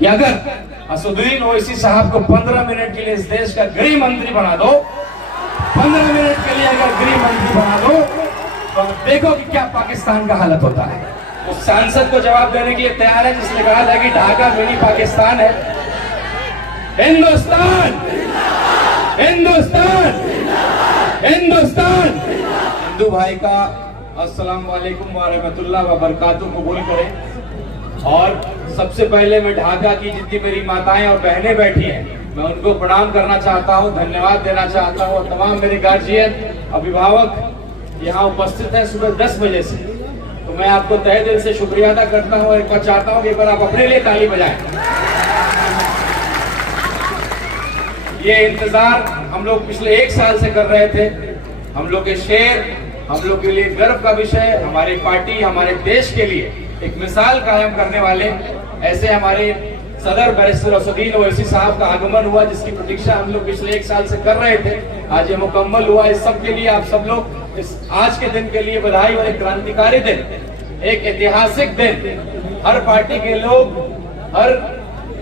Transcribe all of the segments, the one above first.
कि अगर असदुद्दीन ओवैसी साहब को 15 मिनट के लिए इस देश का गृह मंत्री बना दो, 15 मिनट के लिए अगर गृह मंत्री बना दो, तो देखो कि क्या पाकिस्तान का हालत होता है। उस सांसद को जवाब देने के लिए तैयार है जिसने कहा था कि ढाका मिनी पाकिस्तान है। हिंदुस्तान, हिंदुस्तान, हिंदुस्तान। हिंदू भाई का अस्सलाम वालेकुम व रहमतुल्लाह व बरकातुहू कबूल करें। और सबसे पहले मैं ढाका की जितनी मेरी माताएं और बहनें बैठी हैं, मैं उनको प्रणाम करना चाहता हूं, धन्यवाद देना चाहता हूं। और तमाम मेरे गार्जियन, अभिभावक यहाँ उपस्थित हैं सुबह 10 बजे से, तो मैं आपको तहे दिल से शुक्रिया अदा करता हूँ। और एक बार चाहता हूँ कि एक बार आप अपने लिए ताली बजाएं। ये इंतजार हम लोग पिछले 1 साल से कर रहे थे। हम लोग के शेर, हम लोग के लिए गर्व का विषय, हमारी पार्टी, हमारे देश के लिए एक मिसाल कायम करने वाले ऐसे हमारे सदर बैरिस्टर असदुद्दीन ओवैसी साहब का आगमन हुआ, जिसकी प्रतीक्षा हम लोग पिछले 1 साल से कर रहे थे। आज ये मुकम्मल हुआ। इस सब के लिए आप सब लोग इस आज के दिन के लिए बधाई। और एक क्रांतिकारी दिन, एक ऐतिहासिक दिन। हर पार्टी के लोग, हर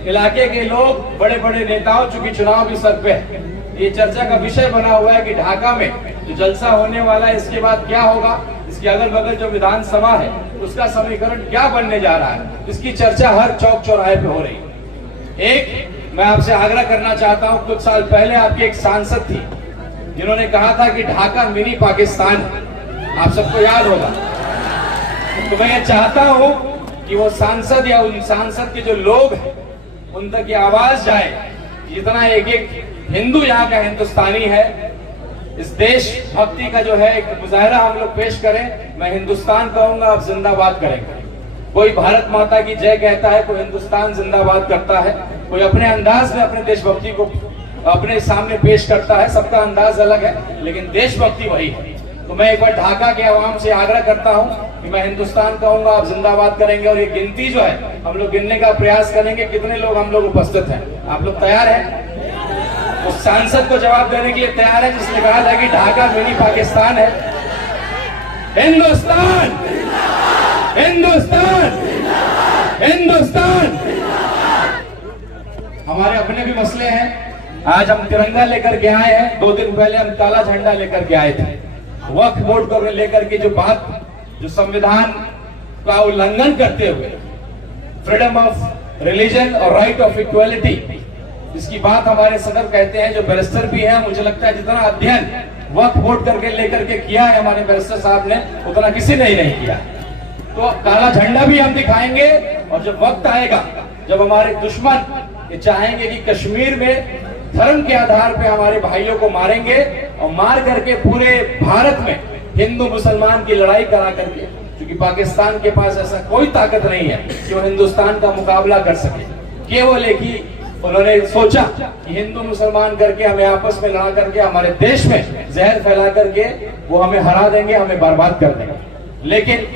इलाके के लोग, बड़े बड़े नेताओं, चूंकि चुनाव भी सर पे है, ये चर्चा का विषय बना हुआ है कि ढाका में जो जलसा होने वाला है इसके बाद क्या होगा, इसके अगल बगल जो विधानसभा है उसका समीकरण क्या बनने जा रहा है, इसकी चर्चा हर चौक चौराहे पे हो रही है। एक मैं आपसे आग्रह करना चाहता हूं, कुछ साल पहले आपकी एक सांसद थी जिन्होंने कहा था कि ढाका मिनी पाकिस्तान, आप सबको याद होगा। तो मैं ये चाहता हूं कि वो सांसद या उन सांसद के जो लोग हैं उन तक ये आवाज जाए, जितना एक एक हिंदू यहाँ का हिंदुस्तानी है, इस देश भक्ति का जो है एक मुजाहरा हम लोग पेश करें। मैं हिंदुस्तान कहूंगा, आप जिंदाबाद करेंगे। कोई भारत माता की जय कहता है, कोई हिंदुस्तान जिंदाबाद करता है, कोई अपने अंदाज में अपने देशभक्ति को अपने सामने पेश करता है। सबका अंदाज अलग है, लेकिन देशभक्ति वही है। तो मैं एक बार ढाका के आवाम से आग्रह करता हूं कि मैं हिंदुस्तान कहूंगा, आप जिंदाबाद करेंगे। और ये गिनती जो है हम लोग गिनने का प्रयास करेंगे, कितने लोग हम लोग उपस्थित हैं। आप लोग तैयार हैं? उस सांसद को जवाब देने के लिए तैयार है जिसने कहा था कि ढाका मिनी पाकिस्तान है। हिंदुस्तान, हिंदुस्तान, हिंदुस्तान। हमारे अपने भी मसले हैं। आज हम तिरंगा लेकर के आए हैं, 2 दिन पहले हम काला झंडा लेकर के आए थे। वक्फ बोर्ड को लेकर के जो बात, जो संविधान का उल्लंघन करते हुए फ्रीडम ऑफ रिलीजन और राइट ऑफ इक्वालिटी, इसकी बात हमारे सदर कहते हैं, जो बैरिस्टर भी है, मुझे लगता है जितना अध्ययन वक्फ बोर्ड करके लेकर के किया है हमारे बैरिस्टर साहब ने, उतना किसी ने ही नहीं किया। तो काला झंडा भी हम दिखाएंगे। और जब वक्त आएगा, जब हमारे दुश्मन ये चाहेंगे कि कश्मीर में धर्म के आधार पे हमारे भाइयों को मारेंगे और मार करके पूरे भारत में हिंदू मुसलमान की लड़ाई करा करके, क्योंकि पाकिस्तान के पास ऐसा कोई ताकत नहीं है कि वो हिंदुस्तान का मुकाबला कर सके। केवल एक ही उन्होंने सोचा कि हिंदू मुसलमान करके हमें आपस में लड़ा करके हमारे देश में जहर फैला करके वो हमें हरा देंगे, हमें बर्बाद कर देंगे। लेकिन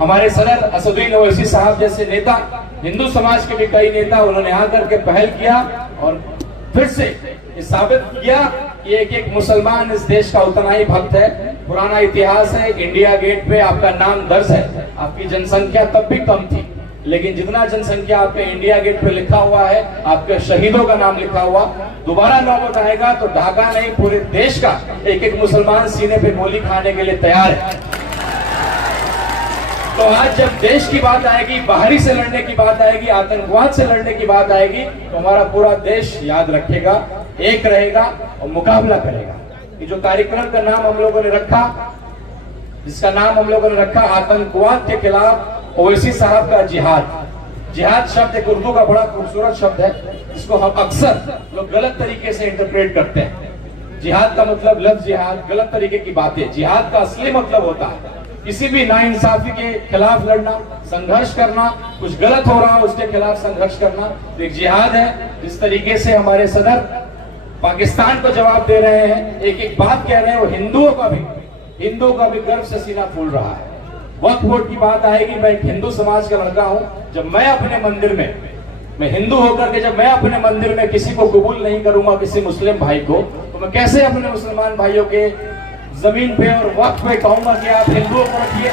हमारे सदर असदुद्दीन ओवैसी साहब जैसे नेता, हिंदू समाज के भी कई नेता, उन्होंने आकर के पहल किया और फिर से ये साबित किया कि एक एक मुसलमान इस देश का उतना ही भक्त है। पुराना इतिहास है, इंडिया गेट पे आपका नाम दर्ज है। आपकी जनसंख्या तब भी कम थी, लेकिन जितना जनसंख्या आपके इंडिया गेट पे लिखा हुआ है, आपके शहीदों का नाम लिखा हुआ, दोबारा नौबत आएगा तो ढाका नहीं पूरे देश का एक एक मुसलमान सीने पे गोली खाने के लिए तैयार है। तो आज जब देश की बात आएगी, बाहरी से लड़ने की बात आएगी, आतंकवाद से लड़ने की बात आएगी, तो हमारा पूरा देश याद रखेगा, एक रहेगा और मुकाबला करेगा। ये जो कार्यक्रम का नाम हम लोगों ने रखा, जिसका नाम हम लोगों ने रखा आतंकवाद के खिलाफ ओवैसी साहब का जिहाद। जिहाद शब्द एक उर्दू का बड़ा खूबसूरत शब्द है, जिसको हम अक्सर लोग गलत तरीके से इंटरप्रेट करते हैं। जिहाद का मतलब लफ्ज जिहाद, गलत तरीके की बातें। जिहाद का असली मतलब होता है किसी भी नाइंसाफी के खिलाफ लड़ना, संघर्ष करना, कुछ गलत हो रहा हो उसके खिलाफ संघर्ष करना, तो एक जिहाद है। जिस तरीके से हमारे सदर पाकिस्तान को जवाब दे रहे हैं, एक एक बात कह रहे हैं, वो हिंदुओं का भी गर्व से सीना फूल रहा है। वक्फ बोर्ड की बात आएगी, मैं एक हिंदू समाज का लड़का हूं। जब मैं अपने मंदिर में, मैं हिंदू होकर के जब मैं अपने मंदिर में किसी को कबूल नहीं करूंगा, किसी मुस्लिम भाई को, तो मैं कैसे अपने मुसलमान भाइयों के जमीन पे और वक्त पे कहूंगा कि आप हिंदुओं को रखिए?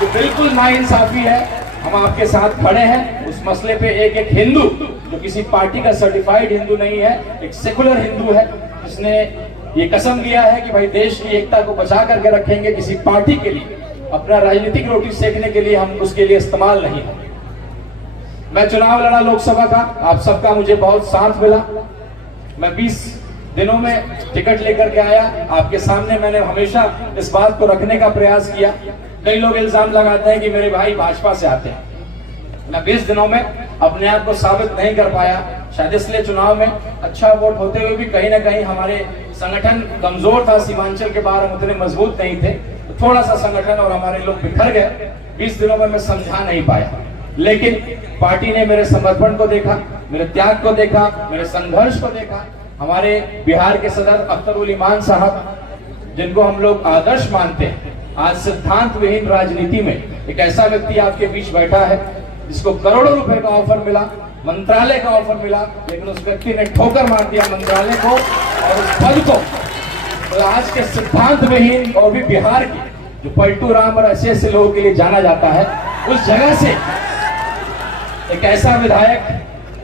तो बिल्कुल नाइंसाफी है। हम आपके साथ खड़े हैं उस मसले पे। एक एक हिंदू जो किसी पार्टी का सर्टिफाइड हिंदू नहीं है, एक सेकुलर हिंदू है, जिसने ये कसम लिया है कि भाई देश की एकता को बचा करके रखेंगे, किसी पार्टी के लिए अपना राजनीतिक रोटी सेकने के लिए हम उसके लिए इस्तेमाल नहीं है। मैं चुनाव लड़ा लोकसभा का, आप सबका मुझे बहुत साथ मिला। मैं 20 दिनों में टिकट लेकर के आया, आपके सामने मैंने हमेशा इस बात को रखने का प्रयास किया। कई लोग इल्जाम लगाते हैं कि मेरे भाई भाजपा से आते हैं। मैं 20 दिनों में अपने आप को साबित नहीं कर पाया, शायद इसलिए चुनाव में अच्छा वोट होते हुए भी कहीं ना कहीं हमारे संगठन कमजोर था, सीमांचल के बाहर हम उतने मजबूत नहीं थे, तो थोड़ा सा संगठन और हमारे लोग बिखर गए। 20 दिनों में मैं समझा नहीं पाया, लेकिन पार्टी ने मेरे समर्पण को देखा, मेरे त्याग को देखा, मेरे संघर्ष को देखा। हमारे बिहार के सदर अख्तर उल ईमान साहब, जिनको हम लोग आदर्श मानते हैं, आज सिद्धांत विहीन राजनीति में एक ऐसा व्यक्ति आपके बीच बैठा है जिसको करोड़ों रुपए का ऑफर मिला, मंत्रालय का ऑफर मिला, लेकिन उस व्यक्ति ने ठोकर मार दिया मंत्रालय को और उस पद को। तो आज के सिद्धांत विहीन और भी बिहार की जो पलटू राम और ऐसे लोगों के लिए जाना जाता है, उस जगह से एक ऐसा विधायक,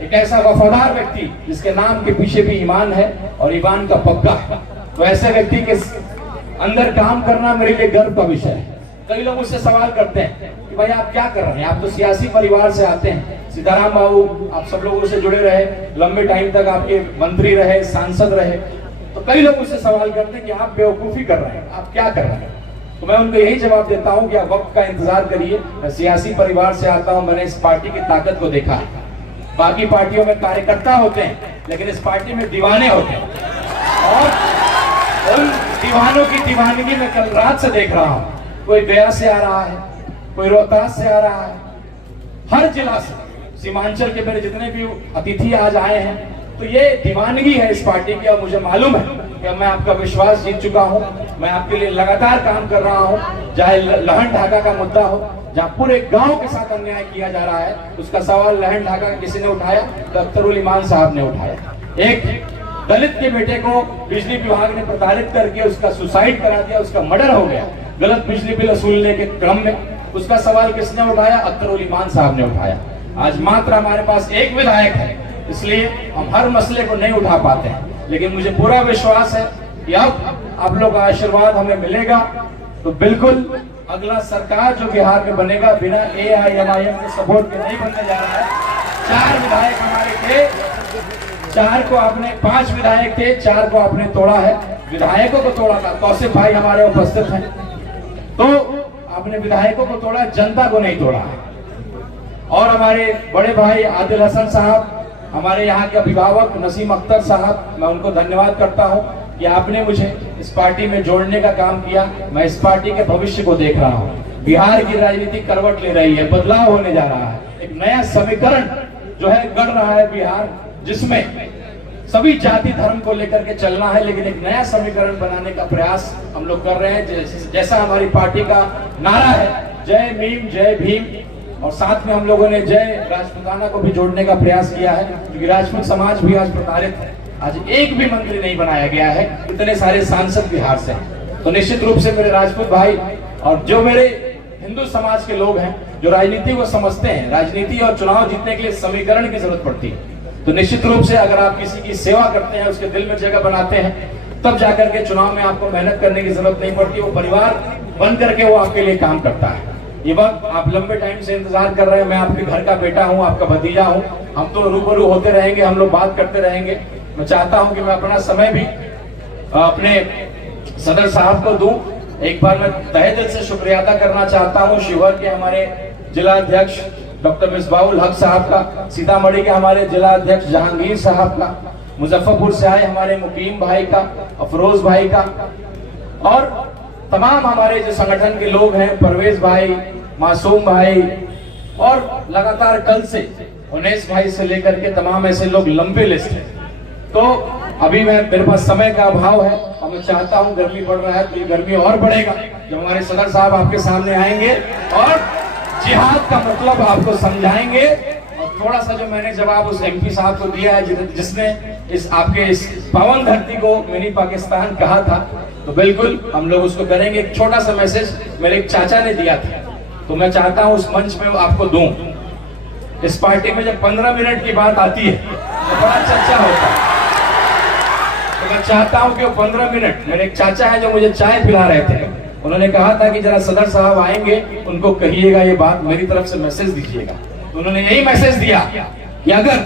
एक ऐसा वफादार व्यक्ति जिसके नाम के पीछे भी ईमान है और ईमान का पक्का है, तो ऐसे व्यक्ति के अंदर काम करना मेरे लिए गर्व का विषय है। कई लोग मुझसे सवाल करते हैं कि भाई आप क्या कर रहे हैं, आप तो सियासी परिवार से आते हैं, सीताराम बाबू आप सब लोगों से जुड़े रहे, लंबे टाइम तक आपके मंत्री रहे, सांसद रहे, तो कई लोग मुझसे सवाल करते हैं कि आप बेवकूफी कर रहे हैं, आप क्या कर रहे हैं। तो मैं उनको यही जवाब देता हूं कि आप वक्त का इंतजार करिए। मैं सियासी परिवार से आता हूं, मैंने इस पार्टी की ताकत को देखा है। बाकी पार्टियों में कार्यकर्ता होते हैं, लेकिन इस पार्टी में दीवाने होते हैं, और उन दीवानों की दीवानगी में कल रात से देख रहा हूं। कोई गया से आ रहा है, कोई रोहतास से आ रहा है, हर जिला से, सीमांचल के मेरे जितने भी अतिथि आज आए हैं, तो ये दीवानगी है इस पार्टी की। और मुझे मालूम है कि मैं आपका विश्वास जीत चुका हूं। मैं आपके लिए लगातार काम कर रहा हूं, चाहे लहन ढाका का मुद्दा हो, जहां पूरे गांव के साथ अन्याय किया जा रहा है, उसका सवाल लहन ढाका किसी ने उठाया तो अख्तर उल ईमान साहब ने उठाया। एक दलित के बेटे को बिजली विभाग ने प्रताड़ित करके उसका सुसाइड करा दिया, उसका मर्डर हो गया गलत बिजली बिल वसूलने के क्रम में, उसका सवाल किसने उठाया? अख्तर उल ईमान साहब ने उठाया। आज मात्र हमारे पास एक विधायक है, इसलिए हम हर मसले को नहीं उठा पाते हैं, लेकिन मुझे पूरा विश्वास है कि अब आप लोग का आशीर्वाद हमें मिलेगा तो बिल्कुल अगला सरकार जो बिहार में बनेगा बिना AIMIM के सपोर्ट के नहीं बनने जा रहा है। 4 विधायक हमारे थे, 4 को आपने, 5 विधायक थे, 4 को आपने तोड़ा है। विधायकों को तोड़ा था, कौशिक भाई हमारे उपस्थित हैं, तो आपने विधायकों को तोड़ा, जनता को नहीं तोड़ा। और हमारे बड़े भाई आदिल हसन साहब, हमारे यहाँ के अभिभावक नसीम अख्तर साहब, मैं उनको धन्यवाद करता हूँ कि आपने मुझे इस पार्टी में जोड़ने का काम किया। मैं इस पार्टी के भविष्य को देख रहा हूँ। बिहार की राजनीति करवट ले रही है, बदलाव होने जा रहा है, एक नया समीकरण जो है गढ़ रहा है बिहार, जिसमें सभी जाति धर्म को लेकर के चलना है, लेकिन एक नया समीकरण बनाने का प्रयास हम लोग कर रहे हैं। जैसा हमारी पार्टी का नारा है, जय भीम जय भीम, और साथ में हम लोगों ने जय राजपूताना को भी जोड़ने का प्रयास किया है, क्योंकि राजपूत समाज भी आज प्रताड़ित है। आज एक भी मंत्री नहीं बनाया गया है, इतने सारे सांसद बिहार से हैं। तो निश्चित रूप से मेरे राजपूत भाई और जो मेरे हिंदू समाज के लोग हैं, जो राजनीति को समझते हैं, राजनीति और चुनाव जीतने के लिए समीकरण की जरूरत पड़ती है, तो निश्चित रूप से अगर आप किसी की सेवा करते हैं, उसके दिल में जगह बनाते हैं, तब जाकर के चुनाव में आपको मेहनत करने की जरूरत नहीं पड़ती। वो परिवार बन करके वो आपके लिए काम करता है। ये वक्त आप लंबे टाइम से इंतजार कर रहे हैं, मैं आपके घर का बेटा हूँ, आपका भतीजा हूँ, हम तो रूबरू होते रहेंगे, हम लोग बात करते रहेंगे। मैं चाहता हूँ कि मैं अपना समय भी अपने सदर साहब को दूं। एक बार मैं तहे दिल से शुक्रिया अदा करना चाहता हूँ शिवहर के हमारे जिला अध्यक्ष डॉक्टर मिसबाउल हक साहब का, सीतामढ़ी के हमारे जिला अध्यक्ष जहांगीर साहब का, मुजफ्फरपुर से आए हमारे मुकीम भाई का, अफरोज भाई का, और तमाम हमारे जो संगठन के लोग हैं, परवेज भाई, मासूम भाई, और लगातार कल से उनेश भाई से लेकर के तमाम ऐसे लोग, लंबी लिस्ट है। तो अभी मेरे पास समय का अभाव है और मैं चाहता हूं, गर्मी बढ़ रहा है तो ये गर्मी और बढ़ेगा जब हमारे सदर साहब आपके सामने आएंगे और जिहाद का मतलब आपको समझाएंगे। और थोड़ा सा जो मैंने जवाब उस MP साहब को दिया है जिसने इस आपके इस पावन धरती को मिनी पाकिस्तान कहा था, तो बिल्कुल हम लोग उसको करेंगे। एक छोटा सा मैसेज मेरे एक चाचा ने दिया था तो मैं चाहता हूं उस मंच में आपको दूं। इस पार्टी में जब 15 मिनट की बात आती है तो बड़ा चर्चा होता है, तो मैं चाहता हूं कि वो 15 मिनट, मेरे एक चाचा है जो मुझे चाय पिला रहे थे, उन्होंने कहा था कि जरा सदर साहब आएंगे, उनको कहिएगा ये बात, मेरी तरफ से मैसेज दीजिएगा। तो उन्होंने यही मैसेज दिया कि अगर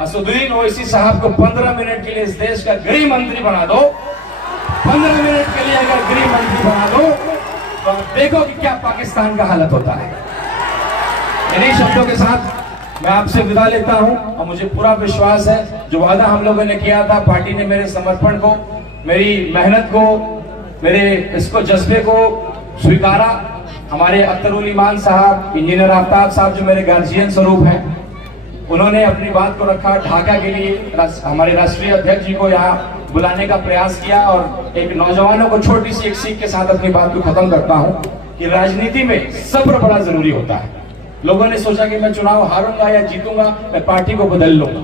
असदुद्दीन ओवैसी साहब को 15 मिनट के लिए इस देश का गृह मंत्री बना दो, 15 मिनट के लिए अगर गृह मंत्री बना दो, तो देखो कि क्या पाकिस्तान का हालत होता है। इन्हीं शब्दों के साथ मैं आपसे विदा लेता हूं और मुझे पूरा विश्वास है जो वादा हम लोगों ने किया था, पार्टी ने मेरे समर्पण को, मेरी मेहनत को, मेरे इसको जज्बे को स्वीकारा। हमारे अख्तरुल ईमान साहब, इंजीनियर आफ्ताब साहब जो मेरे गार्जियन स्वरूप हैं, उन्होंने अपनी बात को रखा। ढाका के लिए हमारे राष्ट्रीय अध्यक्ष जी को यहाँ बुलाने का प्रयास किया और एक नौजवानों को छोटी सी एक सीख के साथ अपनी बात को खत्म करता हूँ कि राजनीति में सब्र बड़ा जरूरी होता है। लोगों ने सोचा कि मैं चुनाव हारूंगा या जीतूंगा, मैं पार्टी को बदल लूंगा,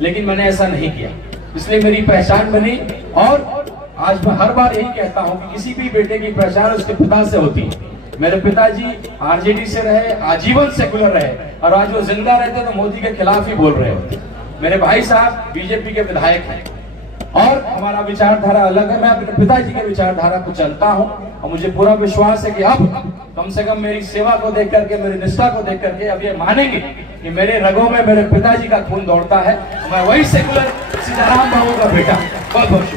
लेकिन मैंने ऐसा नहीं किया। इसलिए मेरी पहचान बनी और आज मैं हर बार यही कहता हूं कि किसी भी बेटे की पहचान उसके पिता से होती है। मेरे पिताजी आरजेडी से रहे, आजीवन सेकुलर रहे, और आज वो जिंदा रहते तो मोदी के खिलाफ ही बोल रहे होते। मेरे भाई साहब बीजेपी के विधायक हैं और हमारा विचारधारा अलग है। मैं अपने पिताजी के विचारधारा को चलता हूं और मुझे पूरा विश्वास है कि अब कम से कम मेरी सेवा को देख करके, मेरी निष्ठा को देख करके अब ये मानेंगे कि मेरे रगों में मेरे पिताजी का खून दौड़ता है। मैं वही सेकुलर सीताराम बाबू का बेटा। बहुत बहुत